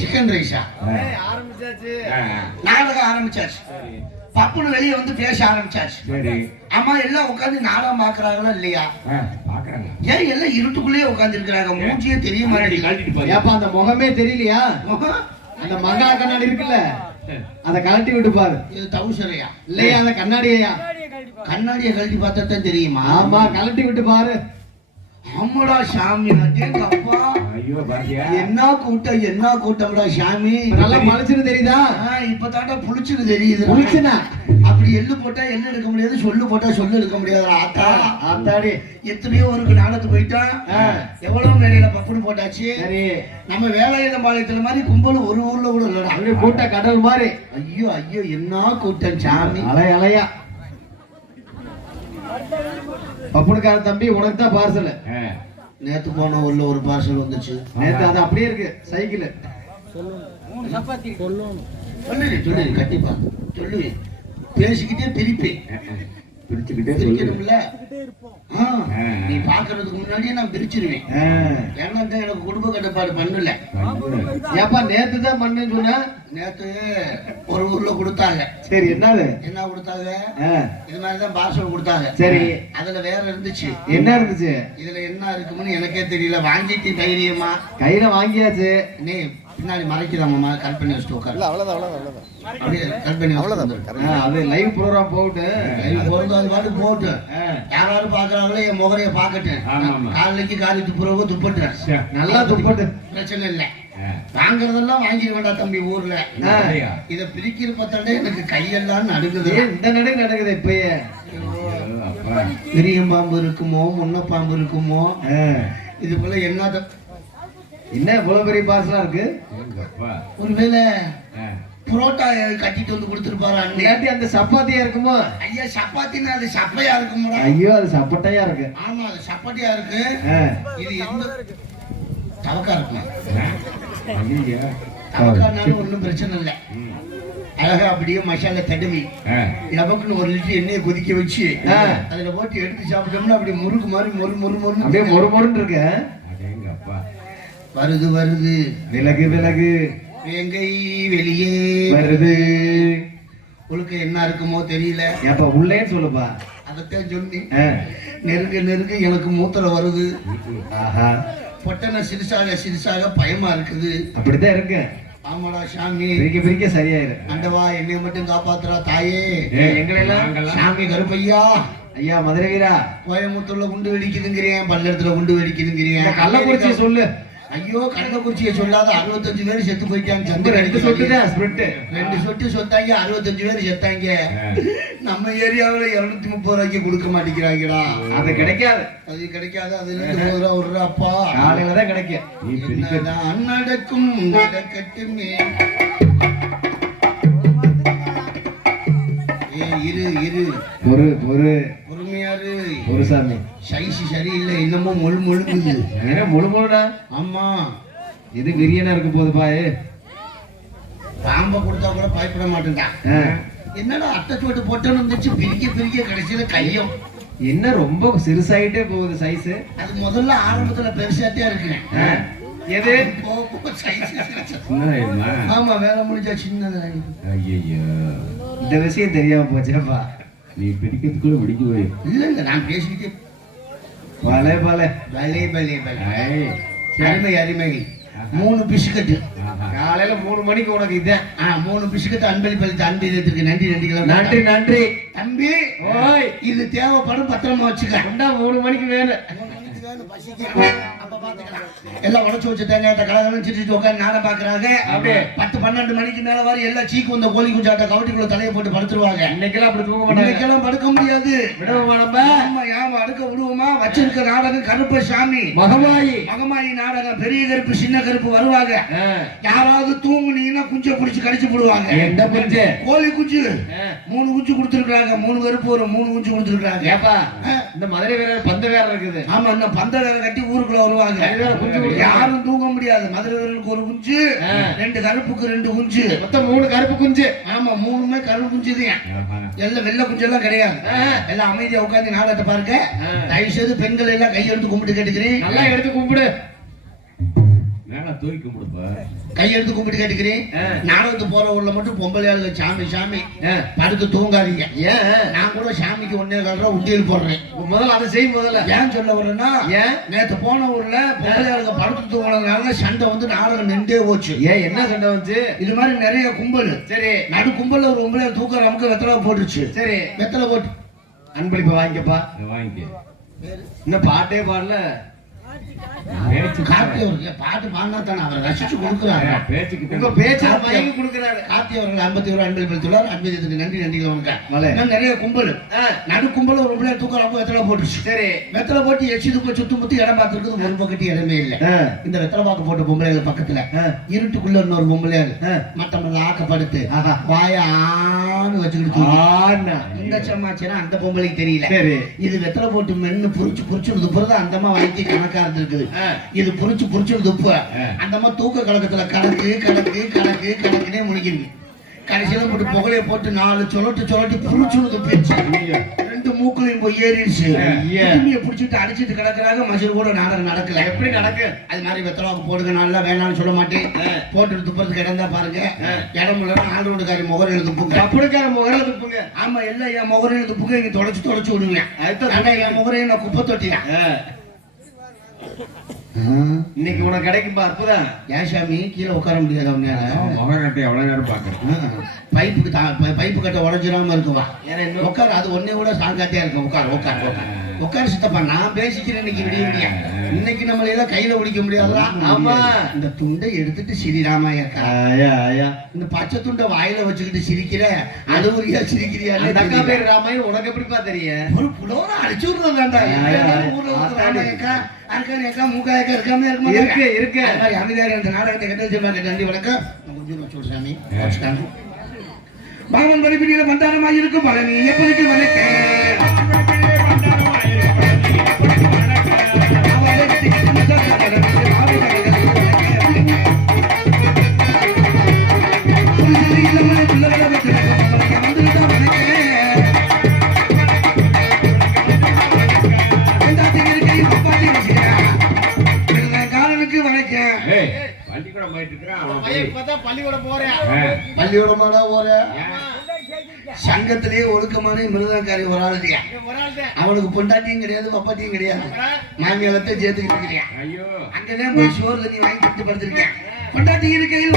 Chicken ரைஸா நாடகம் ஆரம்பிச்சாச்சு. பப்புனு வெளியே வந்து பேச ஆரம்பிச்சாச்சு. அம்மா எல்லாம் உட்காந்து நாடகம் பாக்குறாங்களா இல்லையா? ஏன் எல்லாம் இருட்டுக்குள்ளேயே உட்கார்ந்து இருக்கிறாங்க? மூஞ்சியே தெரிய மாதிரி. ஏப்பா அந்த முகமே தெரியலையா? அந்த மங்கா கண்ணாடி இருக்குல்ல, அத கழட்டி விட்டு பாரு. இது தவுசரையா இல்லையா? அந்த கண்ணாடியா? கண்ணாடியை கழட்டி பார்த்தா தான் தெரியுமா? ஆமா, கழட்டி விட்டு பாரு. அம்மடா சாமி, அப்பா என்ன கூட்டம், என்ன கூட்டம்டா சாமி. நல்லா மலைச்சுன்னு தெரியுதா? இப்ப தாண்டா புளிச்சுன்னு தெரியுது. புளிச்சுனா அப்படி எள்ளு போட்டா எள்ளு எடுக்க முடியாது, சொல்லு போட்டா சொல்லு எடுக்க முடியாது. ஆத்தா ஆத்தாடி எத்தனையோ ஒரு நாளத்துக்கு போயிட்டா எவ்வளவு வேலையில பப்புனு போட்டாச்சு. சரி, நம்ம வேலையில பாளையத்துல மாதிரி கும்பல் ஒரு ஊர்ல கூட இல்லடா. அப்படியே கூட்டம் கடல் மாதிரி. ஐயோ ஐயோ என்ன கூட்டம் சாமி. அலை அலையா. பப்புனுக்கார தம்பி, உனக்கு தான் பார்சல். நேத்து போன ஊர்ல ஒரு பார்சல் வந்துச்சு. நேத்து அது அப்படியே இருக்கு சைக்கிள். சொல்லு கண்டிப்பா சொல்லுவேன். பேசிக்கிட்டே பிரிப்பேன். பிரிக்கணும்ல. நீ பாக்குறதுக்கு முன்னாடியே நான் பிரிச்சிருவேன். ஏன்னா எனக்கு குடும்ப கட்டுப்பாடு பண்ணல. ஏப்பா நேத்து தான் பண்ணுன்னு சொன்ன? நேத்து ஒரு ஊர்ல கொடுத்தாங்க. சரி, என்னது என்ன கொடுத்தாங்க? இது மாதிரிதான் பார்சல் கொடுத்தாங்க. சரி, அதுல வேற இருந்துச்சு. என்ன இருந்துச்சு? இதுல என்ன இருக்குன்னு எனக்கே தெரியல. வாங்கிட்டு தைரியமா கையில வாங்கியாச்சு. நீ பின்னாடி மறைக்கலாமா? கட் பண்ணி வச்சுட்டு உட்காரு. அது லைவ் ப்ரோகிராம் போட்டு அது பாட்டு போட்டு யாராவது பாக்குறாங்களோ என் முகரைய பாக்கட்டேன். காலைக்கு காலி துப்புறவோ துப்பட்டேன். நல்லா துப்பட்டு பிரச்சனை இல்லை. வாங்குறதெல்லாம் வாங்கிட வேண்டாம் தம்பி. ஊர்ல இத பிரிக்கிற பார்த்தாலே எனக்கு கையெல்லாம் நடுங்குது. இந்த நடுங்க நடக்குது. இப்பயே பெரிய பாம்பு இருக்குமோ, முன்ன பாம்பு இருக்குமோ, இது போல என்ன இவ்வளவு பெரிய பார்சலா இருக்கு? ஒருவேளை புரோட்டா கட்டிட்டு வந்து கொடுத்துருப்பாரு அன்னைக்கு. அந்த சப்பாத்தியா இருக்குமோ? ஐயா சப்பாத்தின்னா அது சப்பையா இருக்குமோ? ஐயோ, அது சப்பட்டையா இருக்கு. ஆமா, அது சப்பாத்தியா இருக்கு. இது எந்த தவக்கா இருக்குமா? தவக்கானாலும் ஒன்றும் பிரச்சனை இல்லை. அழகா அப்படியே மசாலா தடவி நமக்குன்னு 1 லிட்டர் எண்ணெயை கொதிக்க வச்சு அதுல போட்டு எடுத்து சாப்பிட்டோம்னா அப்படியே முறுக்கு மாதிரி மொறு மொறு மொறு அப்படியே மொறு மொறுன்னு இருக்கு. வருது வருது விலகு விலகு வேங்கை வெளியே வருது. உங்களுக்கு என்ன இருக்குமோ தெரியல. ஏப்பா உள்ளேன்னு சொல்லுப்பா. அதத்தான் சொல்லி நெருங்க நெருங்க எனக்கு மூத்திரம் வருது. பொட்டனை சிறுசாக சிறுசாக பயமா இருக்குது. அப்படித்தான் இருக்கு. ஆமாடா சாமி, பிரிக்க பிரிக்க சரியாயிரு. அண்டவா என்னைய மட்டும் காப்பாத்துறா தாயே. எங்களெல்லாம் சாமி கருப்பையா, ஐயா மதுரை வீரா, கோயம்புத்தூர்ல குண்டு வெடிக்குதுங்கிறேன், பல்லடத்துல குண்டு வெடிக்குதுங்கிறேன். கள்ளக்குறிச்சியை சொல்லு. ஐயோ, கள்ளக்குறிச்சியை சொல்லாத. 65 பேர் செத்து போயிட்டாங்க. சந்திர 2 சொட்டு சொத்தாங்க. 65 பேர் செத்தாங்க. நம்ம ஏரியாவில் 230 ரூபாய்க்கு கொடுக்க மாட்டேங்கிறாங்கடா. அது கிடைக்காது. அது கிடைக்காது. அது 2 ரூபா ஒரு அப்பா காலையில தான் கிடைக்கும். என்னதான் நடக்கும் நடக்கட்டுமே. இரு இரு பொறுமையாரு. ஒரு சாமி சைஸ் சரியில்லை. இன்னமும் மொழு மொழுங்குது. மொழு மொழுடா. ஆமா, இது பிரியனா இருக்க போது பாரு. பாம்பை கொடுத்தா கூட பயப்பட மாட்டேன்டா. என்னடா அட்டச்சோட்டு போட்டோன்னு இருந்துச்சு. பிரிக்க பிரிக்க கடைசியில கையும் என்ன ரொம்ப சிறுசாயிட்டே போகுது சைஸ். அது முதல்ல ஆரம்பத்துல பெருசாட்டே இருக்கு. எது ஆமா, வேலை முடிஞ்சா சின்னது. இந்த விஷயம் தெரியாம போச்சேப்பா. நீ பிடிக்கிறதுக்குள்ள பிடிக்க போய் இல்லைங்க, நான் பேசிக்கிட்டு பலே பலே பலே பலே பலே அருமை அருமை. 3 பிஸ்கட்டு காலையில 3 மணிக்கு உனக்கு இதான் 3 பிஸ்கட் அன்பளிப்பளித்த அன்பளித்திற்கு நன்றி நன்றிகள். நன்றி நன்றி தம்பி ஓய் இது தேவைப்படும், பத்திரமா வச்சுக்க. 3 மணிக்கு வேணும். எல்லாம் உடச்சு வச்சு தேங்காய் கலகலம் சிரிச்சு உட்காந்து நாடகம் பாக்குறாங்க. அப்படியே 10-12 மணிக்கு மேல வரை எல்லாம் சீக்கு வந்த கோழி குஞ்சாட்ட கவட்டிக்குள்ள தலையை போட்டு படுத்துருவாங்க. இன்னைக்கெல்லாம் அப்படி தூங்க மாட்டாங்க. இன்னைக்கெல்லாம் படுக்க முடியாது. விடுவோமா நம்ம? ஆமா, ஏன் அடுக்க விடுவோமா? வச்சிருக்க நாடகம் கருப்ப சாமி மகமாயி நாடகம். பெரிய கருப்பு சின்ன கருப்பு வருவாங்க. யாராவது தூங்குனீங்கன்னா குஞ்சை பிடிச்சு கடிச்சு போடுவாங்க. எந்த குஞ்சு? கோழி குஞ்சு 3 குஞ்சு கொடுத்துருக்காங்க. 3 கருப்பு ஒரு 3 குஞ்சு கொடுத்துருக்காங்க. ஏப்பா இந்த மதுரை வேற பந்த வேற இருக்குது. ஆமா, இந்த பந்த வேற கட்டி ஊருக்குள்ள வருவாங்க. யாரும் தூங்க முடியாது. மதுரை வீரர்களுக்கு 1 குஞ்சு, 2 கருப்புக்கு 2 குஞ்சு, மொத்தம் 3 கருப்பு குஞ்சு. ஆமா, 3மே கருப்பு குஞ்சு தான். எல்லாம் வெள்ளை குஞ்சு எல்லாம் கிடையாது. எல்லாம் அமைதியா உட்காந்து நாடகத்தை பாருங்க. தயவு செய்து பெண்கள் எல்லாம் கையெடுத்து கும்பிட்டு கேட்டுக்கிறேன். நல்லா எடுத்து கும்பிடு. மேல தூக்கி கும்பிடுப்பா. கையெடுத்து கும்பிட்டு கேட்டுக்கிறேன். நாடகத்து போற ஊர்ல மட்டும் பொம்பளையாளு சாமி சாமி படுத்து தூங்காதீங்க. ஏன்? நான் கூட சாமிக்கு 1.25 ரூபா உண்டியல் போடுறேன். முதல்ல அதை செய். முதல்ல ஏன் சொல்ல வர்றேன்னா, நேத்து போன ஊர்ல பொம்பளையாளுங்க படுத்து தூங்கினதுனால சண்டை வந்து நாடகம் நின்றே போச்சு. ஏன் என்ன சண்டை வந்துச்சு? இது மாதிரி நிறைய கும்பல். சரி, நடு கும்பல்ல ஒரு பொம்பளையாள் தூக்க நமக்கு வெத்தலை போட்டுருச்சு. சரி, வெத்தலை போட்டு அன்பளிப்பை வாங்கிக்கப்பா. வாங்கிக்க. இன்னும் பாட்டே பாடல. கார்த்தி அவர்கள் பாட்டு பாடினா தானே அவர் ரசிச்சு கொடுக்குறாரு. உங்க பேச்சா மயங்கி கொடுக்குறாரு. கார்த்தி அவர்கள் 51 ரூபாய் அன்பளித்துள்ளார். அன்பளித்துக்கு நன்றி நன்றிகள். உனக்கு நிறைய கும்பல். நடு கும்பல் ஒரு பிள்ளைய தூக்கம் ரொம்ப வெத்தலை போட்டுச்சு. சரி, வெத்தலை போட்டு எச்சி துப்ப சுத்து முத்தி இடம் பார்த்துருக்குது. ஒரு பக்கத்து இடமே இல்லை. இந்த வெத்தலை பாக்கு போட்ட பொம்பளைகள் பக்கத்துல இருட்டுக்குள்ள இன்னொரு பொம்பளையாள் மத்தவங்க ஆக்கப்படுத்து வாயான்னு வச்சுக்கிட்டு இந்த சமாச்சாரம் அந்த பொம்பளைக்கு தெரியல. இது வெத்தலை போட்டு மென்னு புரிச்சு புரிச்சு துப்புறது அந்தமா வாங்கி கணக்கா இருந்திருக்குது. இது புரிச்சு புரிச்சு துப்பு அந்தமா தூக்க கலக்கத்துல கணக்கு கணக்கு கணக்கு கணக்குனே முடிக்கிறது. கடைசியில போட்டு புகழைய போட்டு 4 சொலட்டு புரிச்சுன்னு துப்பிச்சு 2 மூக்குலையும் போய் ஏறிடுச்சு. புடிச்சிட்டு அடிச்சிட்டு கிடக்குறாங்க. மசில் கூட நாடகம் நடக்கல. எப்படி நடக்கு? அது மாதிரி வெத்தலாவுக்கு போடுங்க. நல்லா வேணாம்னு சொல்ல மாட்டேன். போட்டு துப்புறதுக்கு இடம் தான் பாருங்க. இடம் இல்லைன்னா ஆண்டோடுக்காரி முகரையில துப்புங்க. அப்படிக்கார முகரையில துப்புங்க. ஆமா, எல்லாம் என் முகரையில துப்புங்க. இங்க தொலைச்சு விடுவேன். என் முகரையை நான் குப்பை தொட்டியா. இன்னைக்கு உனக்கு கிடைக்கும் அற்புதம். ஏன் சாமி கீழே உட்கார முடியாது? மகராட்டை அவ்வளவு நேரம் பாக்குறேன். பைப்பு கட்ட உடஞ்சிடாம இருக்குவா. உட்காரு, அது ஒன்னே கூட சாங்காட்டியா இருக்கும். உட்காரு சித்தப்பா, நான் பேசிக்கிறேன். இன்னைக்கு விடிய இன்னைக்கு நம்மள எல்லாம் கையில பிடிக்க முடியாதா? ஆமா, இந்த துண்டை எடுத்துட்டு சிரிராமா இருக்கா. இந்த பச்சை துண்டை வாயில வச்சுக்கிட்டு சிரிக்கிற அது ஒரு சிரிக்கிறியா? அக்கா பேர் ராமாயணம் உனக்கு எப்படிப்பா தெரியும்? ஒரு புலவரை அடிச்சு விடுறாங்க. மூக்காயக்கா இருக்காம இருக்கு. அமைதியாக இந்த நாடகத்தை கட்ட நன்றி வணக்கம். சாமி பாமன் பரிபிடியில மந்தாரமாக இருக்கும் பழனி எப்போதைக்கு வணக்கம். சங்கத்திலேயே ஒழுக்கமான மிருதங்காரி ஒரு ஆள் இல்லையா? அவனுக்கு பொண்டாட்டியும் கிடையாது, பப்பாட்டியும் கிடையாது. மாமியாவத்தை சேர்த்துக்கிட்டு இருக்கிறேன். அங்கதான் போய் சோறுல நீ வாங்கி கொடுத்து படுத்திருக்கேன். பொண்டாட்டி இருக்கையில்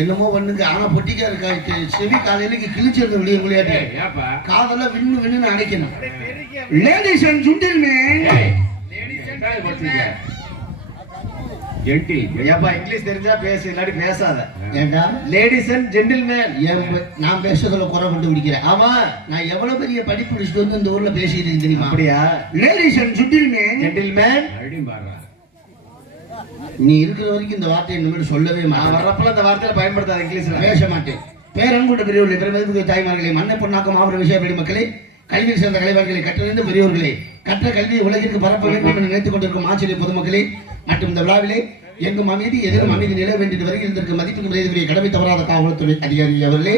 என்னமோ பண்ணுங்க. ஆனா பொட்டிக்கா இருக்கா செவி காலையில கிழிச்சிருந்த விடிய முடியாது. காதெல்லாம் விண்ணு விண்ணு அடைக்கணும். Ladies and gentleman. இங்கிலீஷ் தெரிஞ்சா பேசு, இல்லாட்டி பேசாத. ஏண்டா லேடிஸ் அண்ட் ஜென்டில்மேன்? நான் பேசுறதுல குறை கொண்டு பிடிக்கிறேன். ஆமா, நான் எவ்வளவு பெரிய படிப்பு முடிச்சுட்டு வந்து இந்த ஊர்ல பேசிட்டு இருக்கேன் தெரியுமா? அப்படியா? Ladies and gentleman. ஜென்டில்மேன் நீ இருக்கிற வரைக்கும் இந்த வார்த்தையை இனிமேல் சொல்லவே மாட்டேன். வரப்பெல்லாம் இந்த வார்த்தையில பயன்படுத்தாத. இங்கிலீஷ்ல பேச மாட்டேன். பேரன்புள்ள பெரியவர்களே, பெருமதிப்புக்கு தாய்மார்களே, மண்ணை பொண்ணாக்கம் ஆகிற விஷயம் மக்களே, கல்வியில் சேர்ந்த கலைவான்களை கற்றறிந்த பெரியோர்களே, கற்ற கல்வியை உலகிற்கு பரப்ப வேண்டும் என்று நினைத்துக் கொண்டிருக்கும் ஆசிரியர் பொதுமக்களே மற்றும் இந்த விழாவிலே எங்கும் அமைதி எதிரும் அமைதி நிலவ வேண்டிய வரையில் இருந்திருக்கும் மதிப்புக்கு மரியாதைக்குரிய கடமை தவறாத காவல்துறை அதிகாரி அவர்களே,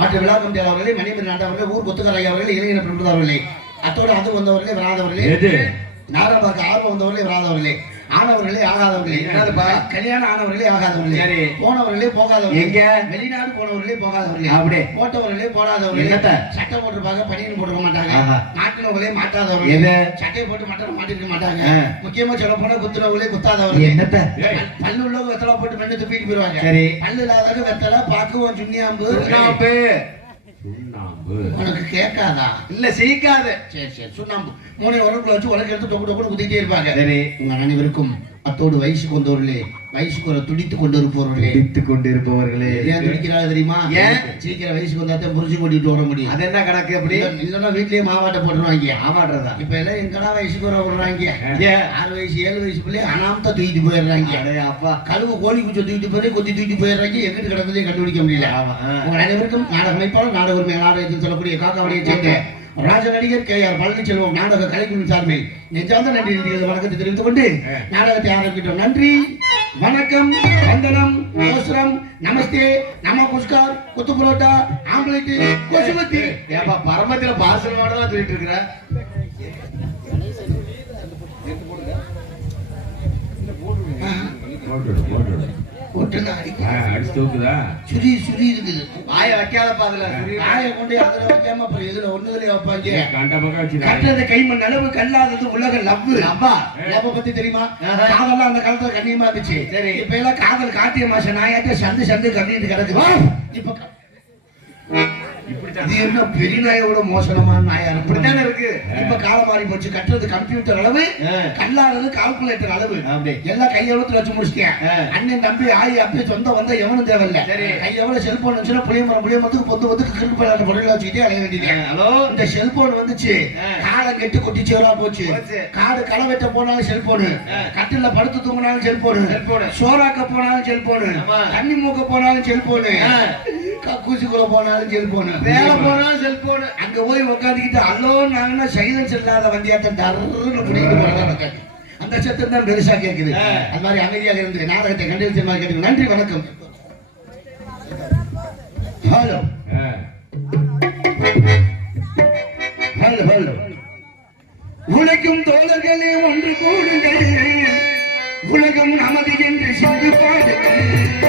மற்ற விழா கமிட்டி அவர்களே, மணிமணி நாட்டு அவர்களே, ஊர் கொத்துக்காரை அவர்களே, இளைஞர் பிரபுதா அவர்களே, அத்தோடு அது வந்தவர்களே வராதவர்களே, நாராபாக்கு ஆர்வம் வந்தவர்களே வராதவர்களே, ஆனவர்களே ஆகாதவர்களே, கல்யாணம் ஆனவர்களே ஆகாதவர்களே, போனவர்களே போகாதவர்களே, எங்க வெளிநாடு போனவர்களே போகாதவர்களே, அப்படியே போட்டவர்களே போடாதவர்களே, சட்டை போட்டுருப்பாங்க பனியன் போட்டுக்க மாட்டாங்க, மாட்டினவர்களே மாட்டாதவர்களே, சட்டை போட்டு மட்டம் மாட்டிருக்க மாட்டாங்க, முக்கியமா சொல்ல போனா குத்துனவர்களே குத்தாதவர்களே, என்னத்த பல்லு உள்ளவங்க வெத்தலை போட்டு மென்னு துப்பிட்டு போயிருவாங்க, பல்லு இல்லாதவங்க வெத்தலை பாக்குவோம் சுண்ணியாம்பு சுண்ணாம்பு உனக்கு கேட்காதா இல்ல சீக்காது சரி சரி சுண்ணாம்பு 3 உரக்குள்ள வச்சு உலக எடுத்து டொக்கு டொக்கு குத்திட்டே இருப்பாங்க. சரி உங்க அனைவருக்கும் அத்தோடு வயசுக்கு வந்தவர்களே, வயசுக்கு ஒரு துடித்துக் கொண்டிருப்பவர்களே ஏன் துடிக்கிறாங்க தெரியுமா? ஏன் சீக்கிரம் வயசுக்கு வந்தாத்தான் புரிஞ்சு கொட்டிட்டு வர முடியும். அது என்ன கணக்கு? எப்படி இல்லன்னா வீட்லயே மாவாட்ட போட்டுருவாங்க. ஆமாடுறதா இப்ப எல்லாம் எங்கெல்லாம் வயசுக்கு வர விடுறாங்க. 6 வயசு 7 வயசு பிள்ளை அனாமத்தா தூக்கிட்டு போயிடுறாங்க. அப்பா கழுவு கோழி குச்சி தூக்கிட்டு போய் கொத்தி தூக்கிட்டு போயிடுறாங்க. எங்கிட்டு கிடந்ததே கண்டுபிடிக்க முடியல. உங்க அனைவருக்கும் நாடக அமைப்பாளர் நாடக உரிமை நாடகத்தில் சொல்லக்கூடிய காக்காவளியை சேர்ந்த ராஜ நடிகர் KR பழனிச்செல்வம் நாடக கலைக்குழு சார்பில் நெஞ்சார்ந்த நன்றி வணக்கத்தை தெரிவித்துக் கொண்டு நாடகத்தை ஆரம்பிக்கிட்டோம். நன்றி, வணக்கம், வந்தனம், நமஸ்காரம், நமஸ்தே, நம புஷ்கார், குத்து புரோட்டா, ஆம்லேட், கொசுவத்தி. ஏப்பா பரமத்தில பாசல் மாடலாம் சொல்லிட்டு இருக்கிற சுரி சுரி இருக்குது. வாய வைக்காதப்பா அதுல. வாய கொண்டு அதுல வைக்காம அப்புறம் இதுல ஒண்ணுதுல வைப்பாங்க. கட்டுறது கைமண் அளவு கல்லாதது உலக லவ்வு. அப்பா லவ் பத்தி தெரியுமா? காதெல்லாம் அந்த காலத்துல கண்ணியமா இருந்துச்சு. சரி இப்ப எல்லாம் காதல் கார்த்திகை மாசம் நாயாட்ட சந்து சந்து கண்ணிட்டு கிடக்குது. இப்ப இது என்ன பெரிய நாயோட மோசமான நாயா இப்படித்தானே இருக்கு. இப்ப காலம் மாறி போச்சு. கட்டுறது கம்ப்யூட்டர் அளவு, கல்லாதது கால்குலேட்டர் அளவு. எல்லாம் கையெழுத்துல வச்சு முடிச்சிட்டேன். அண்ணன் தம்பி ஆயி அப்படி சொந்த வந்தா எவனும் தேவையில்லை. கையெவ்வளவு செல்போன் வந்துச்சுன்னா புளியமரத்துக்கு பொந்து கிருக்கு பல்லாட்ட பொருள் வச்சுக்கிட்டே அலைய வேண்டியது. இந்த செல்போன் வந்துச்சு, காலம் கெட்டு கொட்டிச்சேரா போச்சு. காடு களை வெட்ட போனாலும் செல்போனு, கட்டில படுத்து தூங்கினாலும் செல்போனு, சோறாக்க போனாலும் செல்போனு, தண்ணி மூக்க போனாலும் செல்போனு, கக்கூசிக்குள்ள போனாலும் செல்போனு, வேலை போனாலும் செல்போனு. அங்க போய் உட்காந்துக்கிட்டு அல்லோ நாங்கன்னா சைலன்ஸ் இல்லாத வண்டியாட்டம் டர்ன்னு முடிக்கிட்டு போறதா அந்த சத்தம் தான் பெருசா கேட்குது. அது மாதிரி அமைதியாக இருந்து நாடகத்தை கண்டுபிடிச்ச மாதிரி கேட்டு நன்றி, வணக்கம். ஹலோ ஹலோ ஹலோ உழைக்கும் தோழர்களே ஒன்று கூடுங்கள், உலகம் நமது என்று சிந்து பாடுங்கள்.